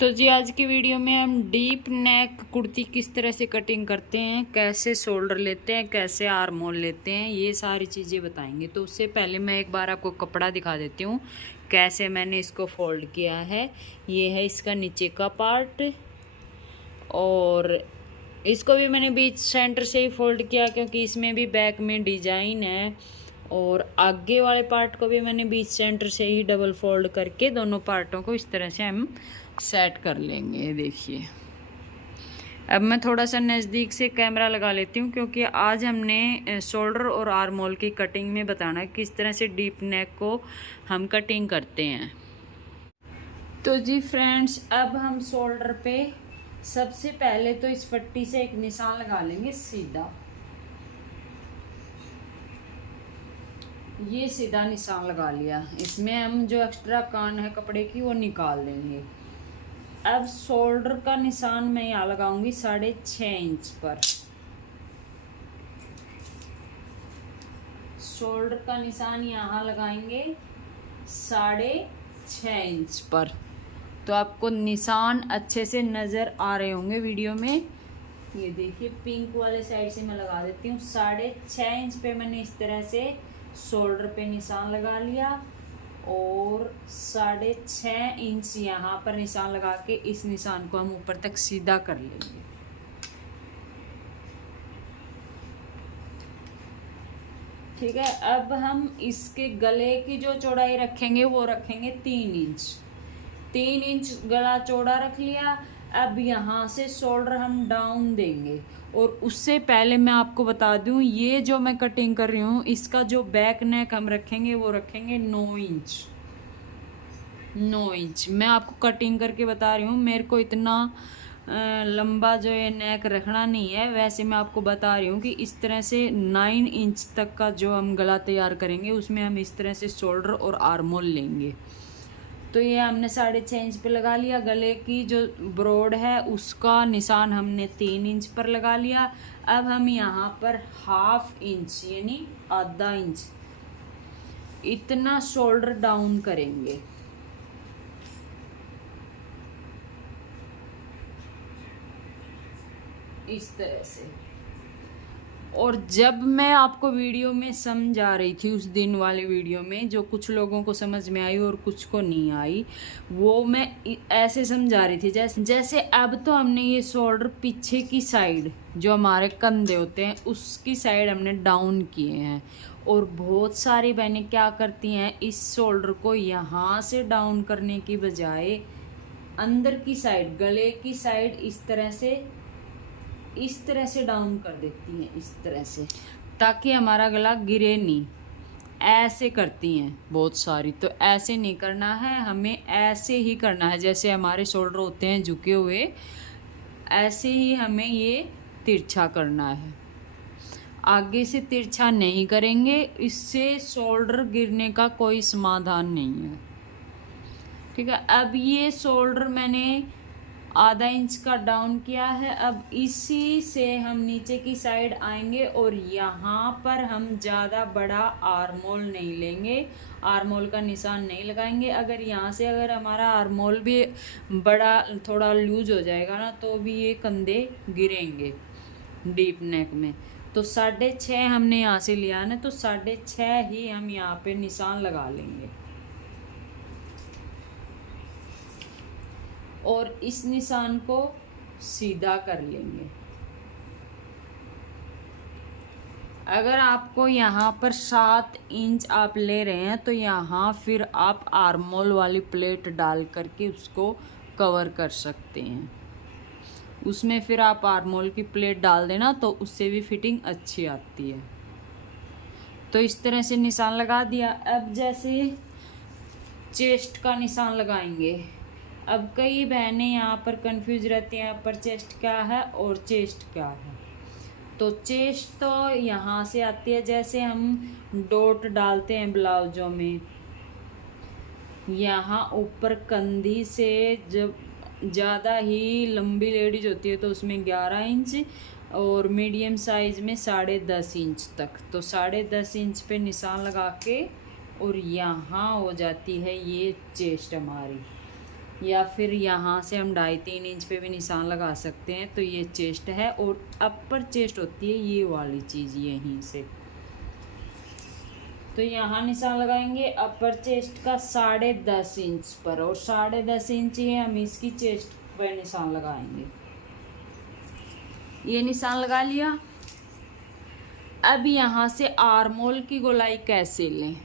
तो जी आज की वीडियो में हम डीप नेक कुर्ती किस तरह से कटिंग करते हैं, कैसे शोल्डर लेते हैं, कैसे आर्म होल लेते हैं, ये सारी चीज़ें बताएंगे। तो उससे पहले मैं एक बार आपको कपड़ा दिखा देती हूँ कैसे मैंने इसको फोल्ड किया है। ये है इसका नीचे का पार्ट और इसको भी मैंने बीच सेंटर से ही फोल्ड किया क्योंकि इसमें भी बैक में डिजाइन है। और आगे वाले पार्ट को भी मैंने बीच सेंटर से ही डबल फोल्ड करके दोनों पार्टों को इस तरह से हम सेट कर लेंगे। देखिए अब मैं थोड़ा सा नज़दीक से कैमरा लगा लेती हूँ क्योंकि आज हमने शोल्डर और आर्म होल की कटिंग में बताना है किस तरह से डीप नेक को हम कटिंग करते हैं। तो जी फ्रेंड्स, अब हम शोल्डर पे सबसे पहले तो इस पट्टी से एक निशान लगा लेंगे सीधा। ये सीधा निशान लगा लिया। इसमें हम जो एक्स्ट्रा कान है कपड़े की वो निकाल देंगे। अब शोल्डर का निशान मैं यहाँ लगाऊंगी 6.5 इंच पर। शोल्डर का निशान यहाँ लगाएंगे 6.5 इंच पर। तो आपको निशान अच्छे से नज़र आ रहे होंगे वीडियो में। ये देखिए पिंक वाले साइड से मैं लगा देती हूँ। 6.5 इंच पे मैंने इस तरह से शोल्डर पे निशान लगा लिया और 6.5 इंच यहाँ पर निशान लगा के इस निशान को हम ऊपर तक सीधा कर लेंगे। ठीक है, अब हम इसके गले की जो चौड़ाई रखेंगे वो रखेंगे 3 इंच। 3 इंच गला चौड़ा रख लिया। अब यहाँ से शोल्डर हम डाउन देंगे और उससे पहले मैं आपको बता दूं, ये जो मैं कटिंग कर रही हूँ इसका जो बैक नेक हम रखेंगे वो रखेंगे 9 इंच। 9 इंच मैं आपको कटिंग करके बता रही हूँ। मेरे को इतना लंबा जो ये नेक रखना नहीं है, वैसे मैं आपको बता रही हूँ कि इस तरह से 9 इंच तक का जो हम गला तैयार करेंगे उसमें हम इस तरह से शोल्डर और आर्म होल लेंगे। तो ये हमने 6.5 इंच पे लगा लिया। गले की जो ब्रॉड है उसका निशान हमने 3 इंच पर लगा लिया। अब हम यहाँ पर 1/2 इंच यानी आधा इंच इतना शोल्डर डाउन करेंगे। इस तरह से। और जब मैं आपको वीडियो में समझा रही थी उस दिन वाली वीडियो में, जो कुछ लोगों को समझ में आई और कुछ को नहीं आई, वो मैं ऐसे समझा रही थी जैसे अब तो हमने ये शोल्डर पीछे की साइड जो हमारे कंधे होते हैं उसकी साइड हमने डाउन किए हैं। और बहुत सारी बहनें क्या करती हैं, इस शोल्डर को यहाँ से डाउन करने की बजाय अंदर की साइड गले की साइड इस तरह से डाउन कर देती हैं, इस तरह से, ताकि हमारा गला गिरे नहीं। ऐसे करती हैं बहुत सारी। तो ऐसे नहीं करना है, हमें ऐसे ही करना है जैसे हमारे शोल्डर होते हैं झुके हुए, ऐसे ही हमें ये तिरछा करना है। आगे से तिरछा नहीं करेंगे, इससे शोल्डर गिरने का कोई समाधान नहीं है। ठीक है, अब ये शोल्डर मैंने आधा इंच का डाउन किया है। अब इसी से हम नीचे की साइड आएंगे और यहाँ पर हम ज़्यादा बड़ा आर्म होल नहीं लेंगे, आर्म होल का निशान नहीं लगाएंगे। अगर यहाँ से अगर हमारा आर्म होल भी बड़ा थोड़ा लूज हो जाएगा ना तो भी ये कंधे गिरेंगे डीप नेक में। तो 6.5 हमने यहाँ से लिया ना, तो 6.5 ही हम यहाँ पे निशान लगा लेंगे और इस निशान को सीधा कर लेंगे। अगर आपको यहाँ पर 7 इंच आप ले रहे हैं तो यहाँ फिर आप आर्म होल वाली प्लेट डाल करके उसको कवर कर सकते हैं। उसमें फिर आप आर्म होल की प्लेट डाल देना तो उससे भी फिटिंग अच्छी आती है। तो इस तरह से निशान लगा दिया। अब जैसे चेस्ट का निशान लगाएंगे। अब कई बहनें यहाँ पर कंफ्यूज रहती हैं, अपर चेस्ट क्या है और चेस्ट क्या है। तो चेस्ट तो यहाँ से आती है, जैसे हम डॉट डालते हैं ब्लाउजों में, यहाँ ऊपर कंधी से जब ज़्यादा ही लंबी लेडीज होती है तो उसमें 11 इंच और मीडियम साइज में 10.5 इंच तक। तो 10.5 इंच पे निशान लगा के और यहाँ हो जाती है ये चेस्ट हमारी। या फिर यहाँ से हम 2.5-3 इंच पे भी निशान लगा सकते हैं। तो ये चेस्ट है और अपर चेस्ट होती है ये वाली चीज़ यहीं से। तो यहाँ निशान लगाएंगे अपर चेस्ट का 10.5 इंच पर, और 10.5 इंच ही हम इसकी चेस्ट पर निशान लगाएंगे। ये निशान लगा लिया। अब यहाँ से आर्मोल की गोलाई कैसे लें?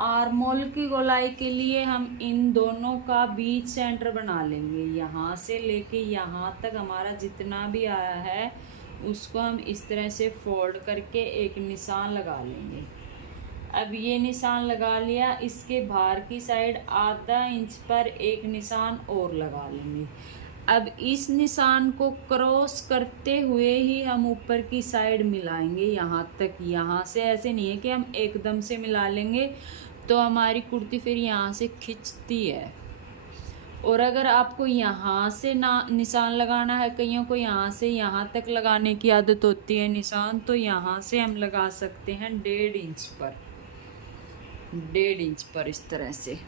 आर्मोल की गोलाई के लिए हम इन दोनों का बीच सेंटर बना लेंगे। यहाँ से लेके यहाँ तक हमारा जितना भी आया है उसको हम इस तरह से फोल्ड करके एक निशान लगा लेंगे। अब ये निशान लगा लिया। इसके बाहर की साइड आधा इंच पर एक निशान और लगा लेंगे। अब इस निशान को क्रॉस करते हुए ही हम ऊपर की साइड मिलाएंगे यहाँ तक। यहाँ से ऐसे नहीं है कि हम एकदम से मिला लेंगे तो हमारी कुर्ती फिर यहाँ से खिंचती है। और अगर आपको यहाँ से निशान लगाना है, कईयों को यहाँ से यहाँ तक लगाने की आदत होती है निशान, तो यहाँ से हम लगा सकते हैं 1.5 इंच पर, 1.5 इंच पर इस तरह से।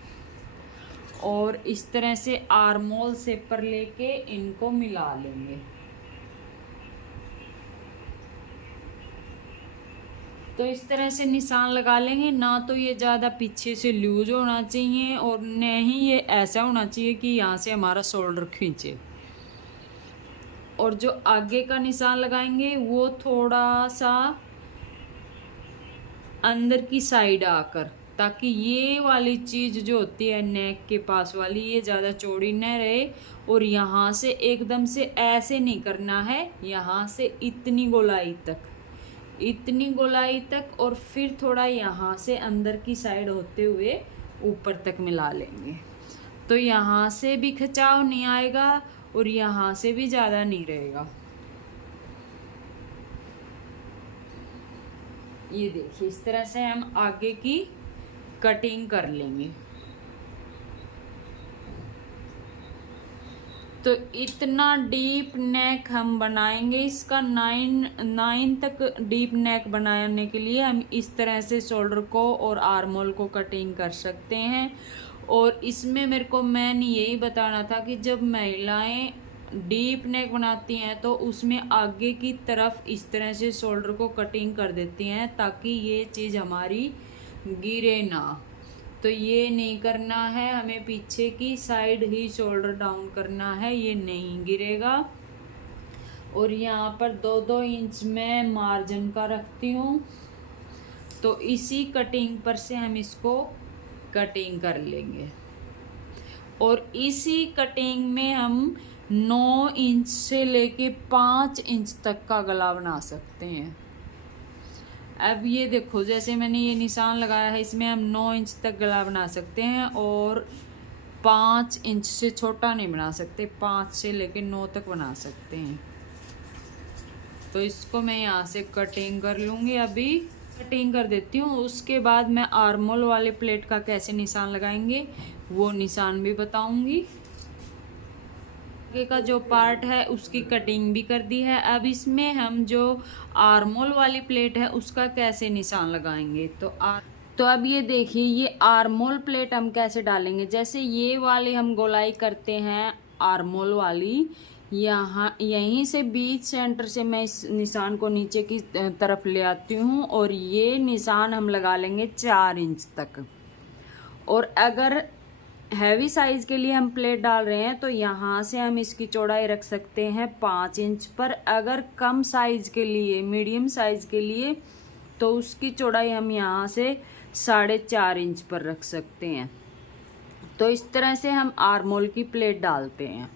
और इस तरह से आर्मोल शेप पर लेके इनको मिला लेंगे। तो इस तरह से निशान लगा लेंगे। ना तो ये ज़्यादा पीछे से लूज होना चाहिए और न ही ये ऐसा होना चाहिए कि यहाँ से हमारा शोल्डर खींचे। और जो आगे का निशान लगाएंगे वो थोड़ा सा अंदर की साइड आकर, ताकि ये वाली चीज़ जो होती है नेक के पास वाली, ये ज़्यादा चौड़ी न रहे। और यहाँ से एकदम से ऐसे नहीं करना है, यहाँ से इतनी गोलाई तक, इतनी गोलाई तक, और फिर थोड़ा यहाँ से अंदर की साइड होते हुए ऊपर तक मिला लेंगे। तो यहाँ से भी खिंचाव नहीं आएगा और यहाँ से भी ज़्यादा नहीं रहेगा। ये देखिए इस तरह से हम आगे की कटिंग कर लेंगे। तो इतना डीप नेक हम बनाएंगे। इसका 9 तक डीप नेक बनाने के लिए हम इस तरह से शोल्डर को और आर्मोल को कटिंग कर सकते हैं। और इसमें मेरे को मैंने यही बताना था कि जब महिलाएं डीप नेक बनाती हैं तो उसमें आगे की तरफ इस तरह से शोल्डर को कटिंग कर देती हैं ताकि ये चीज़ हमारी गिरे ना। तो ये नहीं करना है, हमें पीछे की साइड ही शोल्डर डाउन करना है, ये नहीं गिरेगा। और यहाँ पर 2-2 इंच में मार्जिन का रखती हूँ। तो इसी कटिंग पर से हम इसको कटिंग कर लेंगे। और इसी कटिंग में हम 9 इंच से लेके 5 इंच तक का गला बना सकते हैं। अब ये देखो, जैसे मैंने ये निशान लगाया है, इसमें हम 9 इंच तक गला बना सकते हैं और 5 इंच से छोटा नहीं बना सकते, 5 से लेके 9 तक बना सकते हैं। तो इसको मैं यहाँ से कटिंग कर लूँगी, अभी कटिंग कर देती हूँ। उसके बाद मैं आर्मोल वाले प्लेट का कैसे निशान लगाएंगे वो निशान भी बताऊँगी। आगे का जो पार्ट है उसकी कटिंग भी कर दी है। अब इसमें हम जो आर्मोल वाली प्लेट है उसका कैसे निशान लगाएंगे। तो अब ये देखिए, ये आर्मोल प्लेट हम कैसे डालेंगे। जैसे ये वाले हम गोलाई करते हैं आर्मोल वाली, यहाँ यहीं से बीच सेंटर से मैं इस निशान को नीचे की तरफ ले आती हूँ और ये निशान हम लगा लेंगे 4 इंच तक। और अगर हैवी साइज के लिए हम प्लेट डाल रहे हैं तो यहाँ से हम इसकी चौड़ाई रख सकते हैं 5 इंच पर। अगर कम साइज के लिए, मीडियम साइज के लिए, तो उसकी चौड़ाई हम यहाँ से 4.5 इंच पर रख सकते हैं। तो इस तरह से हम आर्मोल की प्लेट डालते हैं,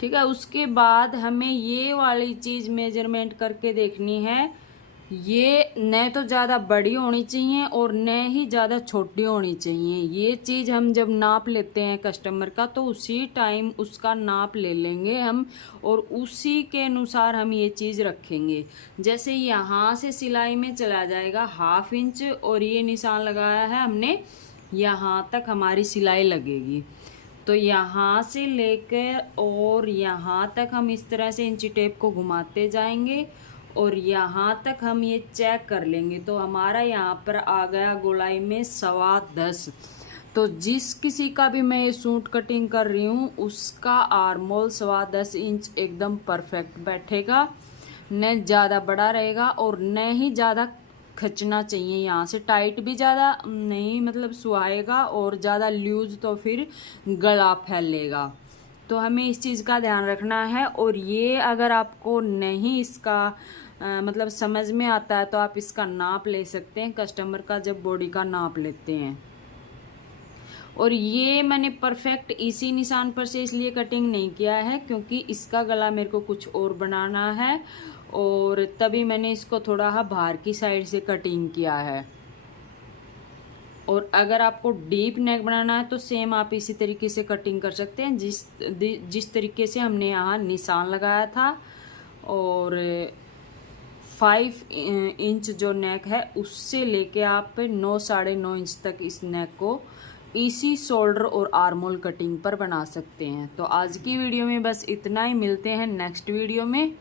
ठीक है। उसके बाद हमें ये वाली चीज़ मेजरमेंट करके देखनी है। ये न तो ज़्यादा बड़ी होनी चाहिए और न ही ज़्यादा छोटी होनी चाहिए। ये चीज़ हम जब नाप लेते हैं कस्टमर का तो उसी टाइम उसका नाप ले लेंगे हम और उसी के अनुसार हम ये चीज़ रखेंगे। जैसे यहाँ से सिलाई में चला जाएगा 1/2 इंच और ये निशान लगाया है हमने, यहाँ तक हमारी सिलाई लगेगी। तो यहाँ से लेकर और यहाँ तक हम इस तरह से इंची टेप को घुमाते जाएंगे और यहाँ तक हम ये चेक कर लेंगे। तो हमारा यहाँ पर आ गया गोलाई में 10.25। तो जिस किसी का भी मैं ये सूट कटिंग कर रही हूँ उसका आर्म होल 10.25 इंच एकदम परफेक्ट बैठेगा, न ज़्यादा बड़ा रहेगा और न ही ज़्यादा खचना चाहिए, यहाँ से टाइट भी ज़्यादा नहीं मतलब सुहाएगा और ज़्यादा लूज तो फिर गला फैलेगा। तो हमें इस चीज़ का ध्यान रखना है। और ये अगर आपको नहीं इसका मतलब समझ में आता है तो आप इसका नाप ले सकते हैं कस्टमर का जब बॉडी का नाप लेते हैं। और ये मैंने परफेक्ट इसी निशान पर से इसलिए कटिंग नहीं किया है क्योंकि इसका गला मेरे को कुछ और बनाना है और तभी मैंने इसको थोड़ा बाहर की साइड से कटिंग किया है। और अगर आपको डीप नेक बनाना है तो सेम आप इसी तरीके से कटिंग कर सकते हैं जिस तरीके से हमने यहाँ निशान लगाया था। और 5 इंच जो नेक है उससे लेके आप 9 साढ़े 9 इंच तक इस नेक को इसी शोल्डर और आर्मोल कटिंग पर बना सकते हैं। तो आज की वीडियो में बस इतना ही, मिलते हैं नेक्स्ट वीडियो में।